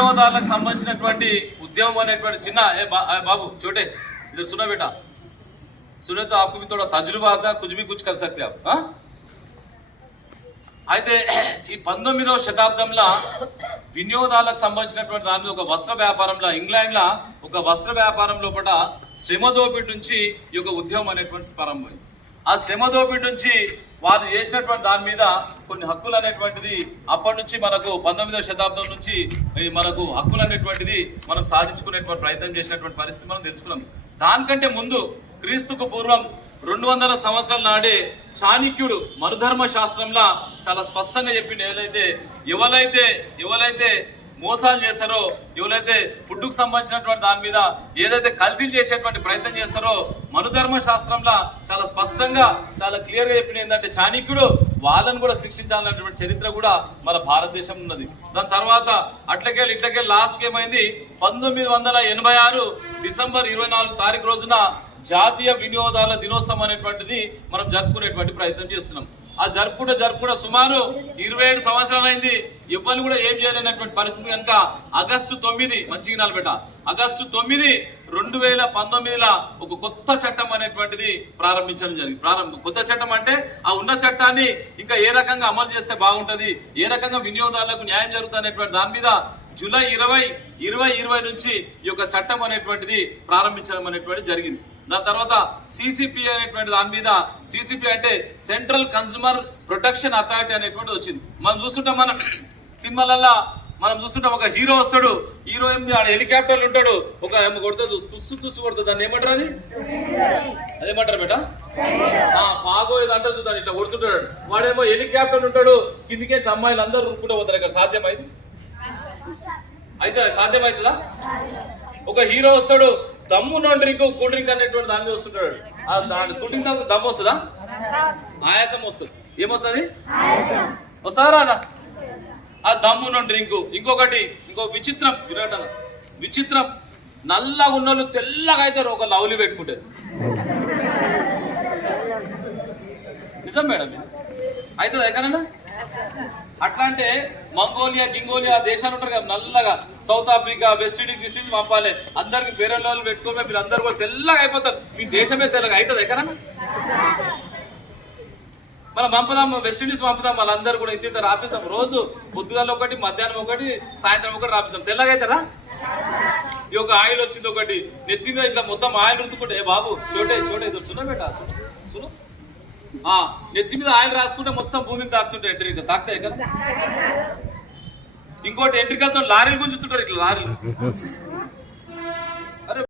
వినియోగదారులకు సంబంధించినటువంటి ఉద్యమం అనేటువంటి చిన్న బాబు छोटे इधर सुना बेटा सुने तो आपको भी थोड़ा तजुर्बा आता कुछ भी कुछ कर सकते आप అయితే ఈ 19వ శతాబ్దంలో వినియోగదారులకు సంబంధించినటువంటి దాని మీద ఒక వస్త్ర వ్యాపారంలో ఇంగ్లాండ్లో ఒక వస్త్ర వ్యాపారం లోపల శ్రమ దోపిడీ నుంచి ఈ యొక్క ఉద్యమం అనేటువంటి ప్రారంభమైంది. ఆ శ్రమ దోపిడీ నుంచి వాళ్ళు చేసినటువంటి దాని మీద కొన్ని హక్కులు అనేటువంటిది అప్పటి నుంచి మనకు 19వ శతాబ్దం నుంచి మనకు హక్కులు అనేటువంటిది మనం సాధించుకునేటువంటి ప్రయత్నం చేసినటువంటి పరిస్థితి మనం తెలుసుకున్నాం. దానికంటే ముందు క్రీస్తుకు పూర్వం 200 సంవత్సరాల నాడే చాణక్యుడు మనుధర్మ శాస్త్రంలో చాలా స్పష్టంగా చెప్పింది. ఎవరైతే మోసాలు చేస్తారో, ఎవరైతే ఫుడ్కు సంబంధించినటువంటి దాని మీద ఏదైతే కల్తీలు చేసేటువంటి ప్రయత్నం చేస్తారో మనుధర్మ శాస్త్రంలో చాలా స్పష్టంగా చాలా క్లియర్గా చెప్పింది ఏంటంటే చాణక్యుడు వాళ్ళని కూడా శిక్షించాలనేటువంటి చరిత్ర కూడా మన భారతదేశం ఉన్నది. దాని తర్వాత ఇట్లకెళ్ళి లాస్ట్కి ఏమైంది 1986 డిసెంబర్ 24 తారీఖు రోజున జాతీయ వినియోగదారుల దినోత్సవం అనేటువంటిది మనం జరుపుకునేటువంటి ప్రయత్నం చేస్తున్నాం. ఆ జరుపుకుంటే సుమారు 27 సంవత్సరాలు అయింది. ఎవరిని కూడా ఏం చేయలేనటువంటి పరిస్థితి కనుక ఆగస్టు 9 మంచిగా పెట్ట ఆగస్టు 9 2019లో ఒక కొత్త చట్టం అనేటువంటిది ప్రారంభించడం జరిగింది. కొత్త చట్టం అంటే ఆ ఉన్న చట్టాన్ని ఇంకా ఏ రకంగా అమలు చేస్తే బాగుంటది, ఏ రకంగా వినియోగదారులకు న్యాయం జరుగుతుంది అనేటువంటి దాని మీద జూలై 2020 నుంచి ఈ యొక్క చట్టం అనేటువంటిది ప్రారంభించడం అనేటువంటిది జరిగింది. దాని తర్వాత సిసిపి అనేటువంటి దాని మీద సిసిపి అంటే సెంట్రల్ కన్స్యూమర్ ప్రొటెక్షన్ అథారిటీ అనేటువంటి వచ్చింది. మనం చూస్తుంటాం సినిమాలలో ఒక హీరో వస్తాడు, హీరో ఏమిది ఆడ హెలికాప్టర్లు ఉంటాడు, ఒక కొడుతుంది తుస్సు కొడుతుంది, దాన్ని ఏమంటారు అదేమంటారు బేట ఫాగో ఇది అంటారు చూద్దాం, ఇట్లా కొడుతుంటాడు. వాడేమో హెలికాప్టర్ ఉంటాడు, కిందికే అమ్మాయిలు అందరూ రుక్కుంటూ పోతారు. ఇక్కడ సాధ్యమైంది అయితే సాధ్యమవుతుందా? ఒక హీరో వస్తాడు, దమ్ము డ్రింక్ కూల్ డ్రింక్ అనేటువంటి దాన్ని వస్తుంటాడు. కూల్ డ్రింక్ దమ్ము వస్తుందా? ఆయాసం వస్తుంది. ఏమొస్తుంది? వస్తారా? ఆ దమ్ము డ్రింక్. ఇంకో విచిత్రం నల్లగా ఉన్నోళ్ళు తెల్లగా అవుతారు, ఒక లవ్లీ పెట్టుకుంటారు. నిజం మేడం, అవుతుంది ఎక్కడన్నా? అట్లా అంటే గింగోలియా దేశాలు ఉంటారు కదా నల్లగా, సౌత్ ఆఫ్రికా, వెస్ట్ ఇండీస్ పంపాలి, అందరికి ఫేర్ అండ్ లవ్లీ పెట్టుకోవాలి, మీరు అందరు కూడా తెల్లగా అయిపోతారు. మీ దేశమే తెల్లగా అవుతుంది ఎక్కడన్నా? మనం పంపుదాం, వెస్ట్ ఇండీస్ పంపుదాం, వాళ్ళందరూ కూడా ఇంత రాపిస్తాం. రోజు పొద్దుగాల ఒకటి, మధ్యాహ్నం ఒకటి, సాయంత్రం ఒకటి రాపిస్తాం. తెల్లగా అవుతారా? ఈ ఒక ఆయిల్ వచ్చింది ఒకటి నెత్తి మీద ఇట్లా మొత్తం ఆయిల్ రుద్దుకుంటే బాబు చోటే ఇది సున్నా బేటా సును నెత్తి మీద ఆయిల్ రాసుకుంటే మొత్తం భూమికి తాకుతుంటాయి. ఎంట్రీ తాకుతాయి కదా. ఇంకోటి ఎంట్రికలతో లారీలు గుంజుతుంటారు, ఇట్లా లారీలు